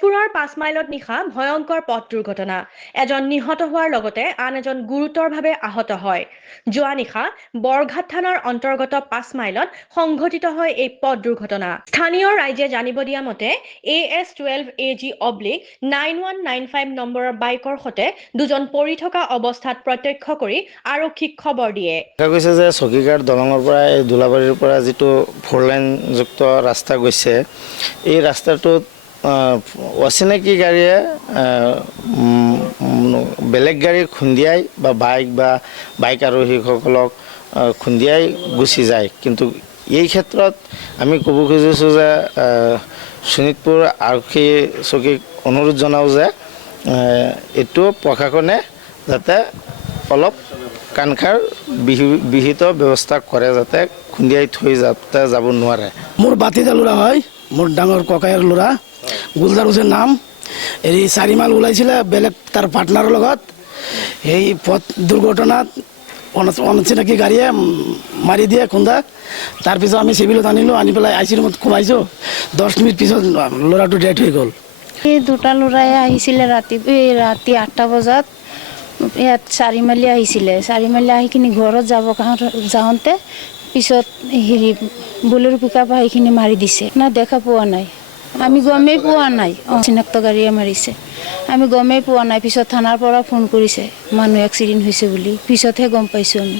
তেজপুৰৰ 5 মাইলত নিশা ভয়ংকৰ পথ দুৰ্ঘটনা। এজন নিহত হোৱাৰ লগতে আন এজন গুৰুতৰভাৱে আহত হয়। যোৱা নিশা বৰঘাট থানাৰ অন্তৰ্গত 5 মাইলত সংঘটিত হয় এই পথ দুৰ্ঘটনা। স্থানীয় ৰাইজে জানিব দিয়া মতে AS12AG/9195 নম্বৰৰ বাইকৰ সৈতে দুজন পৰি থকা অৱস্থাত প্ৰত্যক্ষ কৰি আৰক্ষীক খবৰ দিয়ে। দেখা গৈছে যে চকীঘাট দলঙৰ পৰা এই দোলাবাৰীৰ পৰা যিটো 4 লাইনযুক্ত ৰাস্তা গৈছে, এই ৰাস্তাটোত অচিনাকি গাড়ীয়ে বেলেগ গাড়ী খুন্দিয়াই বা বাইক আৰোহীসকলক খুন্দিয়াই গুচি যায়। কিন্তু এই ক্ষেত্ৰত আমি ক'ব খুজিছোঁ যে শোণিতপুৰ আৰক্ষী চকীক অনুৰোধ জনাওঁ যে এইটো প্ৰশাসনে যাতে অলপ কাণখাৰ বিহিত ব্যৱস্থা কৰে, যাতে খুন্দিয়াই থৈ যাতে যাব নোৱাৰে। মোৰ বাতিদা ল'ৰা হয়, মোৰ ডাঙৰ ককাইৰ ল'ৰা গুলজাৰ হুছেইন নাম। এই 4 মাইল ওলাইছিলে বেলেগ তাৰ পাৰ্টনাৰৰ লগত। এই পথ দুৰ্ঘটনাত অচিনাকি গাড়ীয়ে মাৰি দিয়ে খুন্দা। তাৰপিছত আমি চিভিলত আনিলোঁ, আনি পেলাই IC ৰুমত সোমাইছোঁ। 10 মিনিট পিছত ল'ৰাটো ডেথ হৈ গ'ল। এই দুটা ল'ৰাই আহিছিলে ৰাতি 8টা বজাত ইয়াত 4 মাইল আহিছিলে। 4 মাইল আহি কিনি ঘৰত যাওঁতে পিছত বলেৰো পিকআপ আহিখিনি মাৰি দিছে। না দেখা পোৱা নাই, আমি গমেই পোৱা নাই। চিনাক্ত গাড়ীয়ে মাৰিছে, আমি গমেই পোৱা নাই। পিছত থানাৰ পৰা ফোন কৰিছে মানুহ এক্সিডেণ্ট হৈছে বুলি, পিছতহে গম পাইছোঁ আমি।